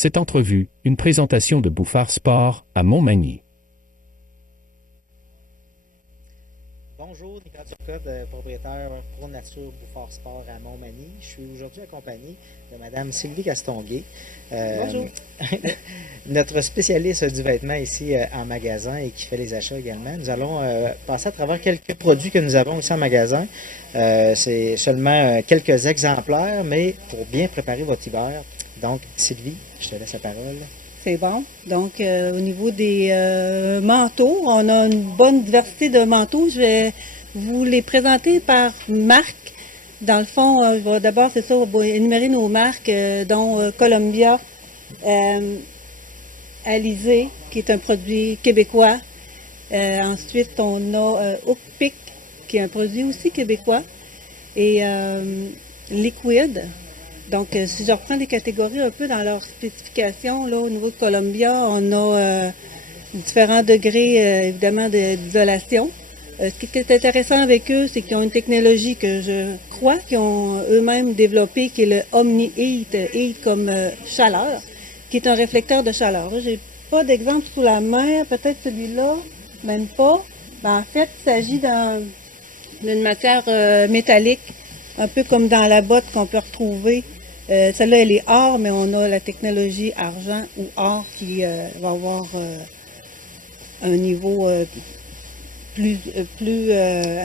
Cette entrevue, une présentation de Bouffard Sport à Montmagny. Bonjour, Nicolas Turcotte, propriétaire Pro Nature Bouffard Sport à Montmagny. Je suis aujourd'hui accompagné de Mme Sylvie Castonguay. Bonjour. Notre spécialiste du vêtement ici en magasin et qui fait les achats également. Nous allons passer à travers quelques produits que nous avons ici en magasin. C'est seulement quelques exemplaires, mais pour bien préparer votre hiver. Donc, Sylvie, je te laisse la parole. C'est bon. Donc, au niveau des manteaux, on a une bonne diversité de manteaux. Je vais vous les présenter par marque. Dans le fond, d'abord, c'est ça, on va énumérer nos marques, dont Columbia, Alizé, qui est un produit québécois. Ensuite, on a Oakpick, qui est un produit aussi québécois. Et Liquid. Donc, si je reprends les catégories un peu dans leur spécification, là, au niveau de Columbia, on a différents degrés, évidemment, d'isolation. Ce qui est intéressant avec eux, c'est qu'ils ont une technologie que je crois qu'ils ont eux-mêmes développée, qui est le Omni Heat, Heat comme chaleur, qui est un réflecteur de chaleur. J'ai pas d'exemple sous la main, peut-être celui-là, même pas. Ben, en fait, il s'agit d'une matière métallique, un peu comme dans la botte qu'on peut retrouver. Celle-là, elle est or, mais on a la technologie argent ou or qui va avoir un niveau plus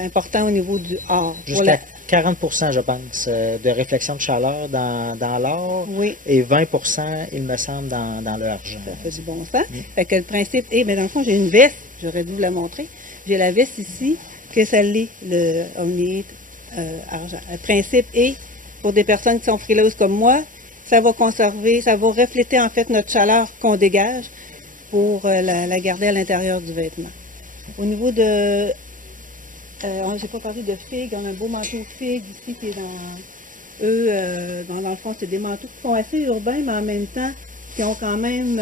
important au niveau du or. Jusqu'à 40 je pense, de réflexion de chaleur dans l'or. Oui. Et 20 il me semble, dans le argent. Ça fait du bon sens. Fait que le principe est, mais dans le fond, j'ai une veste, j'aurais dû vous la montrer. J'ai la veste ici, que ça l'est, le Omni argent. Le principe est, pour des personnes qui sont frileuses comme moi, ça va conserver, ça va refléter en fait notre chaleur qu'on dégage pour la garder à l'intérieur du vêtement. Au niveau de... j'ai pas parlé de figues, on a un beau manteau figue ici qui est dans... Eux, dans le fond, c'est des manteaux qui sont assez urbains, mais en même temps, qui ont quand même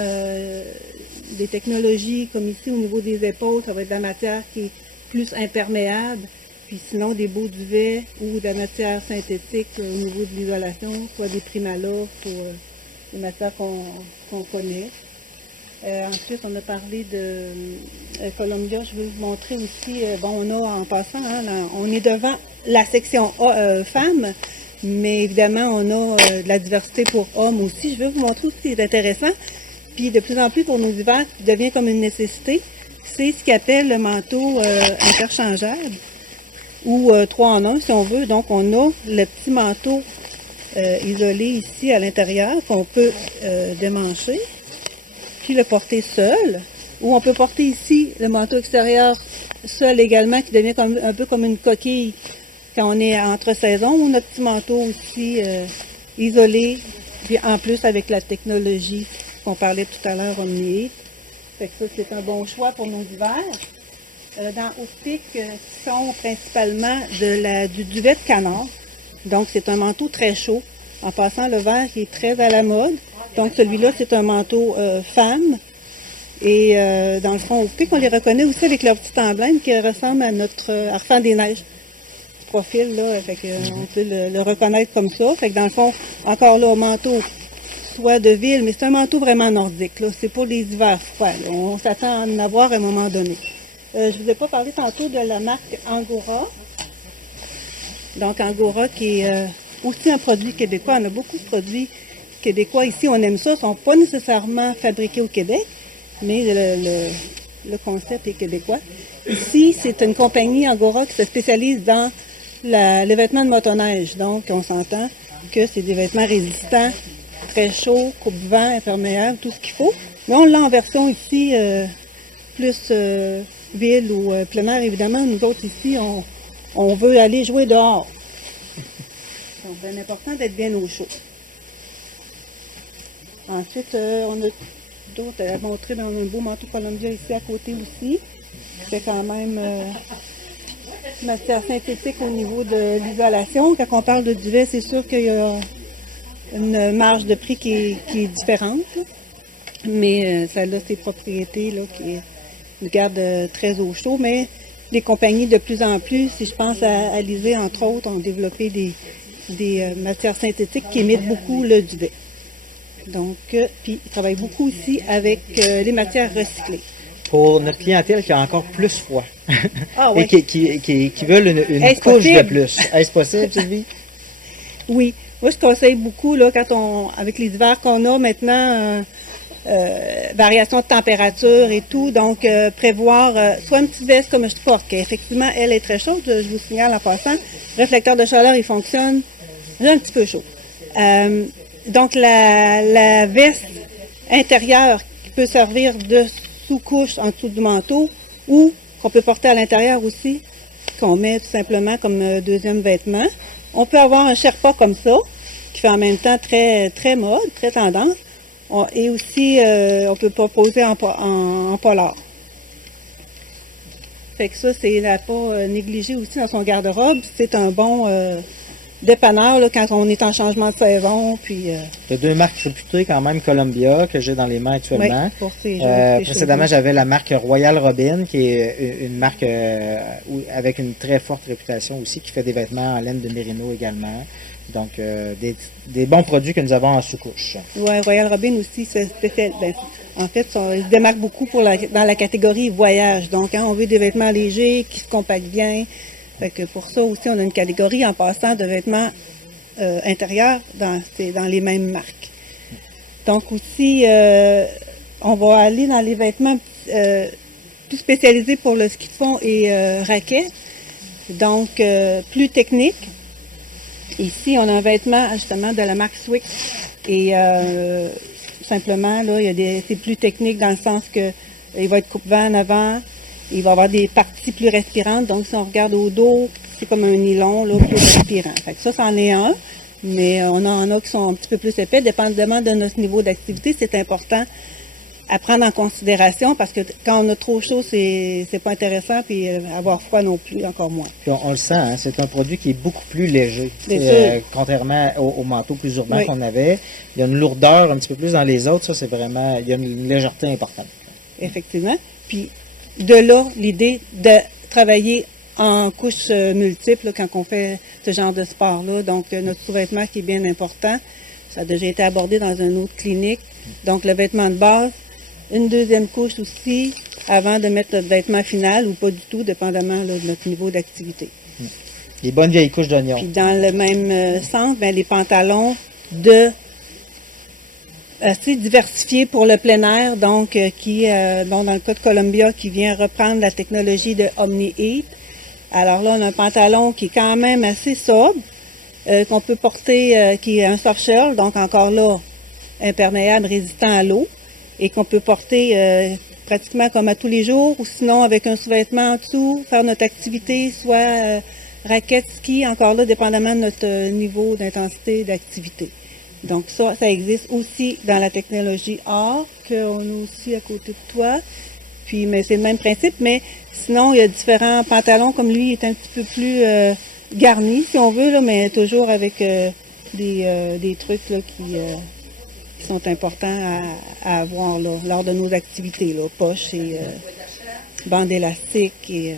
des technologies, comme ici au niveau des épaules, ça va être de la matière qui est plus imperméable. Puis sinon, des beaux duvets ou de la matière synthétique au niveau de l'isolation, soit des Primala ou des matières qu'on connaît. Ensuite, on a parlé de Columbia. Je veux vous montrer aussi, bon, on a en passant, hein, on est devant la section femmes, mais évidemment, on a de la diversité pour hommes aussi. Je veux vous montrer aussi ce qui est intéressant. Puis de plus en plus pour nos hivers, qui devient comme une nécessité, c'est ce qu'on appelle le manteau interchangeable. Ou 3 en 1 si on veut. Donc, on a le petit manteau isolé ici à l'intérieur qu'on peut démancher, puis le porter seul. Ou on peut porter ici le manteau extérieur seul également, qui devient un peu comme une coquille quand on est entre saisons, ou notre petit manteau aussi isolé, puis en plus avec la technologie qu'on parlait tout à l'heure, Omni Heat. Fait que ça, c'est un bon choix pour nos hivers. Dans Oakpick, qui sont principalement du duvet de canard. Donc, c'est un manteau très chaud. En passant, le vert qui est très à la mode. Donc, celui-là, c'est un manteau femme. Et dans le fond, Oakpick, on les reconnaît aussi avec leur petit emblème qui ressemble à notre Arfan des Neiges. Ce profil-là, fait que, on peut le reconnaître comme ça. Fait que dans le fond, encore là, un manteau soit de ville, mais c'est un manteau vraiment nordique. Là. C'est pour les hivers froids. Là. On s'attend à en avoir à un moment donné. Je ne vous ai pas parlé tantôt de la marque Angora. Donc, Angora qui est aussi un produit québécois. On a beaucoup de produits québécois ici. On aime ça. Ils ne sont pas nécessairement fabriqués au Québec, mais le concept est québécois. Ici, c'est une compagnie Angora qui se spécialise dans le vêtement de motoneige. Donc, on s'entend que c'est des vêtements résistants, très chauds, coupe-vent, imperméables, tout ce qu'il faut. Mais on l'a en version ici plus... ville ou plein air, évidemment, nous autres ici, on veut aller jouer dehors. Donc, c'est important d'être bien au chaud. Ensuite, on a d'autres à montrer dans un beau manteau Columbia ici à côté aussi. C'est quand même matière synthétique au niveau de l'isolation. Quand on parle de duvet, c'est sûr qu'il y a une marge de prix qui est différente. Là. Mais ça a ses propriétés là, qui nous gardent très au chaud. Mais les compagnies de plus en plus, si je pense à Alizé, entre autres, ont développé des matières synthétiques qui imitent beaucoup le duvet. Donc, puis ils travaillent beaucoup aussi avec les matières recyclées. Pour notre clientèle qui a encore plus froid Ah et oui. qui veulent une Est-ce couche de possible? plus. Est-ce possible, Sylvie? Oui. Moi, je conseille beaucoup, là, avec les hivers qu'on a maintenant, variation de température et tout, donc prévoir soit une petite veste comme je porte, qui effectivement, elle est très chaude, je vous signale en passant. Le réflecteur de chaleur, il fonctionne, j'ai un petit peu chaud. Donc, la veste intérieure qui peut servir de sous-couche en dessous du manteau ou qu'on peut porter à l'intérieur aussi, qu'on met tout simplement comme deuxième vêtement. On peut avoir un Sherpa comme ça, qui fait en même temps très, très mode, très tendance. Et aussi, on peut proposer en polar. Fait que ça, c'est à pas négliger aussi dans son garde-robe. C'est un bon dépanneur là, quand on est en changement de saison. Puis, Il y a deux marques réputées quand même, Columbia, que j'ai dans les mains actuellement. oui, pour ces Précédemment, j'avais la marque Royal Robin, qui est une marque avec une très forte réputation aussi, qui fait des vêtements en laine de mérino également. Donc, des bons produits que nous avons en sous-couche. Oui, Royal Robin aussi, c'est spécial. Ben, en fait, ils se démarquent beaucoup dans la catégorie voyage. Donc, on veut des vêtements légers, qui se compactent bien. Fait que pour ça aussi, on a une catégorie en passant de vêtements intérieurs dans les mêmes marques. Donc aussi, on va aller dans les vêtements plus spécialisés pour le ski de fond et raquettes. Donc, plus techniques. Ici, on a un vêtement justement de la marque Swick. Et simplement, là, c'est plus technique dans le sens que il va être coupe-vent en avant. Il va avoir des parties plus respirantes. Donc, si on regarde au dos, c'est comme un nylon là, plus respirant. Fait que ça, c'en est un. Mais on en a qui sont un petit peu plus épais. Dépendamment de notre niveau d'activité, c'est important à prendre en considération parce que quand on a trop chaud, c'est pas intéressant. Puis avoir froid non plus, encore moins. Puis on le sent, hein, c'est un produit qui est beaucoup plus léger. Contrairement au manteau plus urbain Oui. qu'on avait. Il y a une lourdeur un petit peu plus dans les autres. Ça, c'est vraiment, il y a une légèreté importante. Effectivement. Puis de là, l'idée de travailler en couches multiples là, quand on fait ce genre de sport-là. Donc, notre sous-vêtement qui est bien important. Ça a déjà été abordé dans une autre clinique. Donc, le vêtement de base, une deuxième couche aussi, avant de mettre notre vêtement final ou pas du tout, dépendamment là, de notre niveau d'activité. Les bonnes vieilles couches d'oignons. Puis dans le même sens, ben, les pantalons assez diversifiés pour le plein air, donc dans le cas de Columbia, qui vient reprendre la technologie de Omni Heat. Alors là, on a un pantalon qui est quand même assez sobre, qu'on peut porter, qui est un soft shell, donc encore là, imperméable, résistant à l'eau, et qu'on peut porter pratiquement comme à tous les jours, ou sinon avec un sous-vêtement en dessous, faire notre activité, soit raquette, ski, encore là, dépendamment de notre niveau d'intensité d'activité. Donc ça existe aussi dans la technologie or, qu'on a aussi à côté de toi. Puis, mais c'est le même principe, mais sinon, il y a différents pantalons, comme lui, il est un petit peu plus garni, si on veut, là, mais toujours avec des trucs là, qui sont importants à avoir là, lors de nos activités, là, poches et bandes élastiques. Et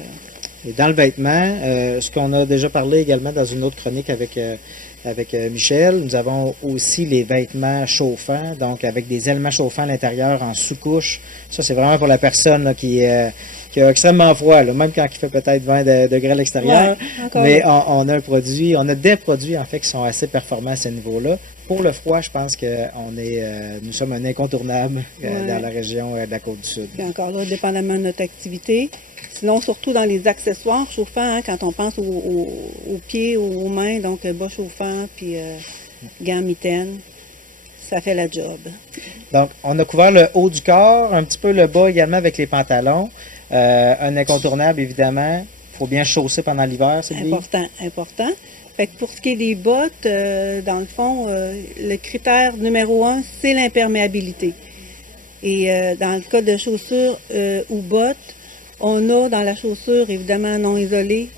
dans le vêtement, ce qu'on a déjà parlé également dans une autre chronique avec Michel, nous avons aussi les vêtements chauffants, donc avec des éléments chauffants à l'intérieur en sous-couche. Ça, c'est vraiment pour la personne là, qui a extrêmement froid, là, même quand il fait peut-être 20 degrés à l'extérieur. Ouais, mais on a des produits en fait qui sont assez performants à ce niveau-là. Pour le froid, je pense que nous sommes un incontournable dans la région de la Côte-du-Sud. Puis encore là, dépendamment de notre activité. Sinon, surtout dans les accessoires chauffants, hein, quand on pense aux pieds, aux mains, donc bas chauffants, puis gants, mitaines, ça fait la job. Donc, on a couvert le haut du corps, un petit peu le bas également avec les pantalons. Un incontournable, évidemment. Il faut bien chausser pendant l'hiver, c'est bien. Important. Fait que pour ce qui est des bottes, dans le fond, le critère numéro 1, c'est l'imperméabilité. Et dans le cas de chaussures ou bottes, on a dans la chaussure, évidemment non isolée,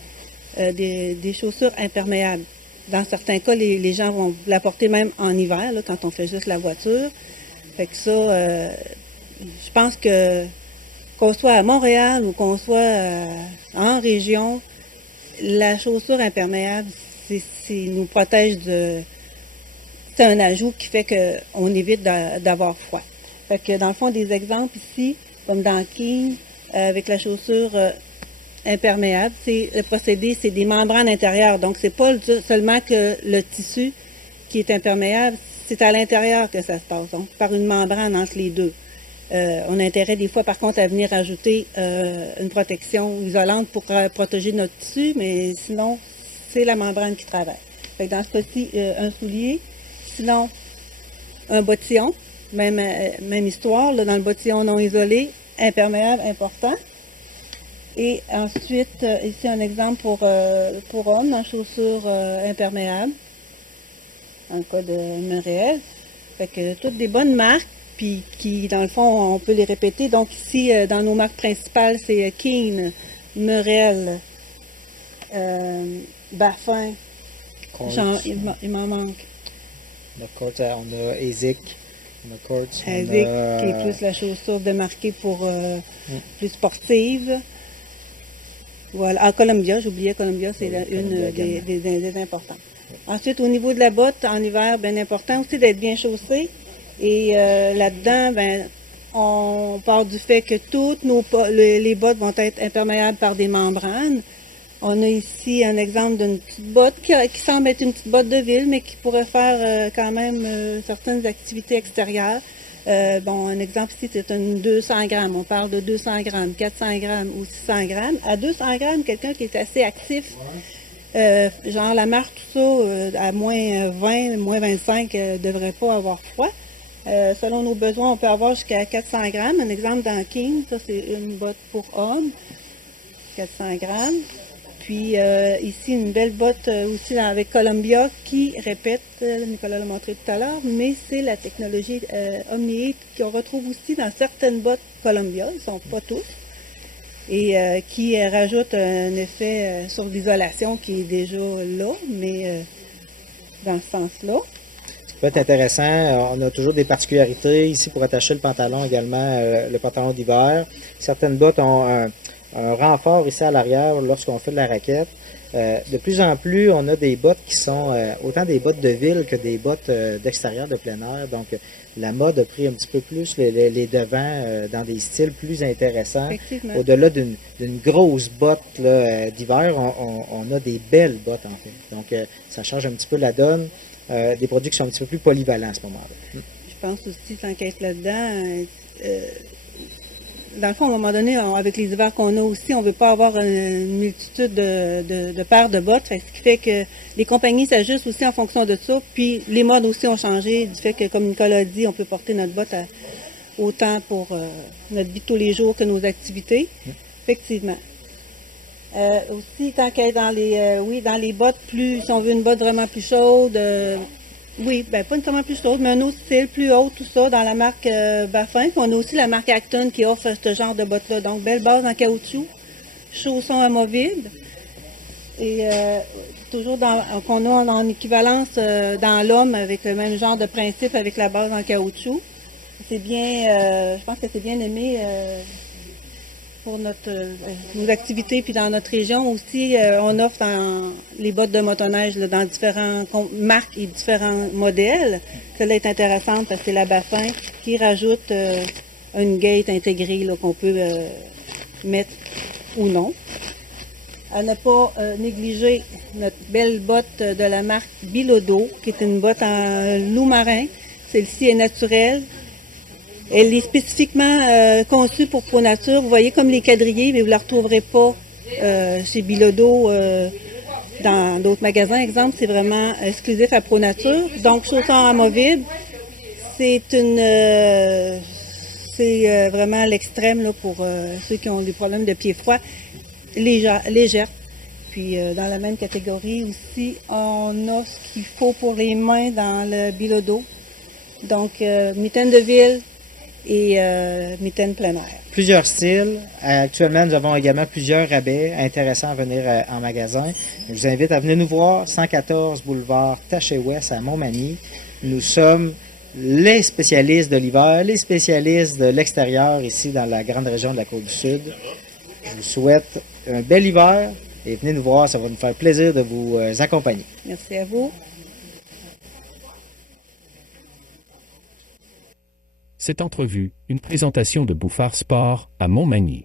des chaussures imperméables. Dans certains cas, les gens vont la porter même en hiver, là, quand on fait juste la voiture. Fait que ça, je pense que qu'on soit à Montréal ou qu'on soit en région, la chaussure imperméable, nous protège c'est un ajout qui fait qu'on évite d'avoir froid. Fait que dans le fond, des exemples ici, comme dans King, avec la chaussure imperméable, le procédé, c'est des membranes intérieures. Donc, c'est pas seulement que le tissu qui est imperméable, c'est à l'intérieur que ça se passe, donc par une membrane entre les deux. On a intérêt des fois, par contre, à venir ajouter une protection isolante pour protéger notre tissu, mais sinon, c'est la membrane qui travaille. Fait que dans ce cas-ci, un soulier, sinon un bottillon, même histoire, là, dans le bottillon non isolé, imperméable, important. Et ensuite, ici un exemple pour homme, dans chaussures imperméables, dans le cas de Merrell. Fait que toutes des bonnes marques, puis qui, dans le fond, on peut les répéter. Donc ici, dans nos marques principales, c'est Keen, Merrell, Baffin. Il m'en manque. On a Asic, on a Court. Asic, qui est plus la chaussure démarquée pour plus sportive. Voilà. Columbia, j'oubliais Columbia, c'est une des importantes. Ensuite, au niveau de la botte, en hiver, bien important aussi d'être bien chaussé. Et là-dedans, on part du fait que toutes les bottes vont être imperméables par des membranes. On a ici un exemple d'une petite botte qui semble être une petite botte de ville, mais qui pourrait faire quand même certaines activités extérieures. Un exemple ici, c'est une 200 grammes. On parle de 200 grammes, 400 grammes ou 600 grammes. À 200 grammes, quelqu'un qui est assez actif, genre la marque, tout ça, à moins 20, moins 25, ne devrait pas avoir froid. Selon nos besoins, on peut avoir jusqu'à 400 grammes. Un exemple dans King, ça c'est une botte pour homme, 400 grammes. Puis ici, une belle botte aussi avec Columbia qui répète, Nicolas l'a montré tout à l'heure, mais c'est la technologie Omni-Heat qu'on retrouve aussi dans certaines bottes Columbia, ils ne sont pas tous, et qui rajoute un effet sur l'isolation qui est déjà là, mais dans ce sens-là. Ce qui peut être intéressant, on a toujours des particularités ici pour attacher le pantalon également, le pantalon d'hiver. Certaines bottes ont un renfort ici à l'arrière lorsqu'on fait de la raquette. De plus en plus, on a des bottes qui sont autant des bottes de ville que des bottes d'extérieur, de plein air. Donc, la mode a pris un petit peu plus les devants dans des styles plus intéressants. Au-delà d'une grosse botte d'hiver, on a des belles bottes en fait. Donc, ça change un petit peu la donne. Des produits qui sont un petit peu plus polyvalents à ce moment-là. Je pense aussi, tant qu'être là-dedans, dans le fond, à un moment donné, avec les hivers qu'on a aussi, on ne veut pas avoir une multitude de paires de bottes. Ce qui fait que les compagnies s'ajustent aussi en fonction de ça. Puis les modes aussi ont changé du fait que, comme Nicolas a dit, on peut porter notre botte autant pour notre vie de tous les jours que nos activités. Effectivement. Aussi, tant qu'être dans dans les bottes si on veut une botte vraiment plus chaude, pas nécessairement plus chaude, mais un autre style, plus haut, tout ça, dans la marque Baffin. Puis on a aussi la marque Acton qui offre ce genre de bottes-là. Donc, belle base en caoutchouc, chaussons amovibles. Et toujours qu'on a en équivalence dans l'homme avec le même genre de principe avec la base en caoutchouc. C'est bien, je pense que c'est bien aimé pour nos activités, puis dans notre région aussi, on offre les bottes de motoneige dans différentes marques et différents modèles. Celle-là est intéressante parce que c'est la Baffin qui rajoute une gate intégrée qu'on peut mettre ou non. À ne pas négliger notre belle botte de la marque Bilodeau, qui est une botte en loup marin. Celle-ci est naturelle. Elle est spécifiquement conçue pour Pro Nature. Vous voyez comme les quadrillés, mais vous ne la retrouverez pas chez Bilodeau dans d'autres magasins. Exemple, c'est vraiment exclusif à Pro Nature. Donc, chaussons amovibles, c'est vraiment l'extrême là, pour ceux qui ont des problèmes de pieds froids, légère. Puis, dans la même catégorie aussi, on a ce qu'il faut pour les mains dans le Bilodeau. Donc, mitaine de ville, et mitaine plein air. Plusieurs styles. Actuellement, nous avons également plusieurs rabais intéressants à venir en magasin. Je vous invite à venir nous voir, 114 boulevard Taché-Ouest à Montmagny. Nous sommes les spécialistes de l'hiver, les spécialistes de l'extérieur ici dans la grande région de la Côte-du-Sud. Je vous souhaite un bel hiver et venez nous voir, ça va nous faire plaisir de vous accompagner. Merci à vous. Cette entrevue, une présentation de Bouffard Sport à Montmagny.